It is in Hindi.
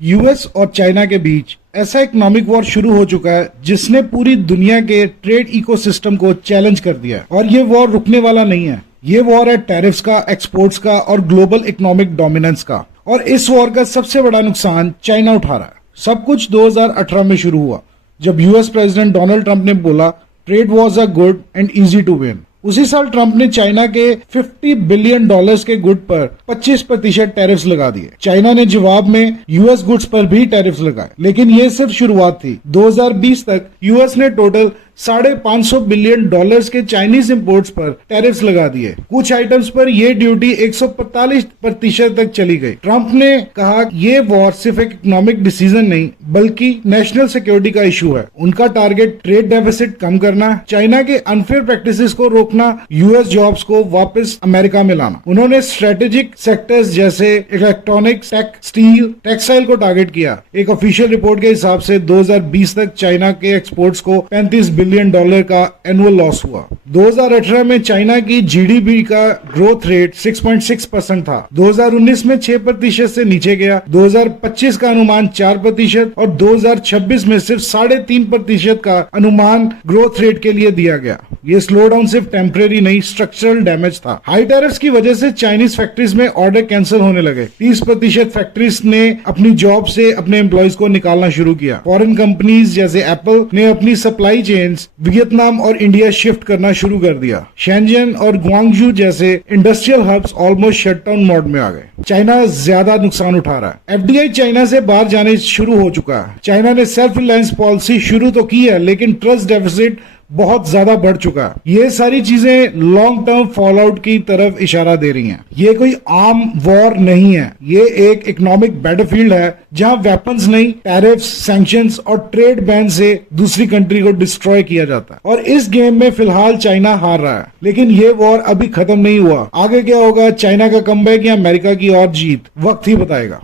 यूएस और चाइना के बीच ऐसा इकोनॉमिक वॉर शुरू हो चुका है जिसने पूरी दुनिया के ट्रेड इकोसिस्टम को चैलेंज कर दिया और ये वॉर रुकने वाला नहीं है। ये वॉर है टैरिफ्स का, एक्सपोर्ट्स का और ग्लोबल इकोनॉमिक डोमिनेंस का। और इस वॉर का सबसे बड़ा नुकसान चाइना उठा रहा है। सब कुछ 2018 में शुरू हुआ जब यूएस प्रेसिडेंट डोनाल्ड ट्रंप ने बोला trade was a good and easy to win. उसी साल ट्रंप ने चाइना के $50 बिलियन के गुड पर 25% टैरिफ्स लगा दिए। चाइना ने जवाब में यूएस गुड्स पर भी टैरिफ्स लगाए, लेकिन ये सिर्फ शुरुआत थी। 2020 तक यूएस ने टोटल $550 बिलियन के चाइनीज इंपोर्ट्स पर टैरिफ्स लगा दिए। कुछ आइटम्स पर यह ड्यूटी 145% तक चली गई। ट्रंप ने कहा ये वॉर सिर्फ एक इकोनॉमिक डिसीजन नहीं बल्कि नेशनल सिक्योरिटी का इशू है। उनका टारगेट ट्रेड डेफिसिट कम करना, चाइना के अनफेयर प्रैक्टिसेस को रोकना, यूएस जॉब्स को वापस अमेरिका में लाना। उन्होंने स्ट्रेटेजिक सेक्टर्स जैसे इलेक्ट्रॉनिक्स, टेक, स्टील, टेक्सटाइल को टारगेट किया। एक ऑफिशियल रिपोर्ट के हिसाब से 2020 तक चाइना के एक्सपोर्ट्स को $35 बिलियन का एनुअल लॉस हुआ। 2018 में चाइना की जीडीपी का ग्रोथ रेट 6.6% था। 2019 में 6% से नीचे गया। 2025 का अनुमान 4% और 2026 में सिर्फ 3.5% का अनुमान ग्रोथ रेट के लिए दिया गया। ये स्लो डाउन सिर्फ टेम्परेरी नहीं, स्ट्रक्चरल डैमेज था। हाई टैरिफ्स की वजह से चाइनीज फैक्ट्रीज में ऑर्डर कैंसिल होने लगे। 30% फैक्ट्रीज ने अपनी जॉब से अपने एम्प्लॉयज को निकालना शुरू किया। फॉरेन कंपनीज जैसे एप्पल ने अपनी सप्लाई चेन वियतनाम और इंडिया शिफ्ट करना शुरू कर दिया। शेंजन और ग्वांगजू जैसे industrial hubs almost shutdown mode में आ गए। चाइना ज्यादा नुकसान उठा रहा है। एफडीआई चाइना से बाहर जाने शुरू हो चुका है। चाइना ने सेल्फ रिलायंस पॉलिसी शुरू तो की है, लेकिन ट्रस्ट डेफिसिट बहुत ज्यादा बढ़ चुका है। ये सारी चीजें लॉन्ग टर्म फॉल आउट की तरफ इशारा दे रही हैं। ये कोई आम वॉर नहीं है, ये एक इकोनॉमिक बैटलफील्ड है जहां वेपन्स नहीं, टैरिफ्स, सैंक्शंस और ट्रेड बैन से दूसरी कंट्री को डिस्ट्रॉय किया जाता है। और इस गेम में फिलहाल चाइना हार रहा है, लेकिन ये वॉर अभी खत्म नहीं हुआ। आगे क्या होगा, चाइना का कमबैक या अमेरिका की और जीत, वक्त ही बताएगा।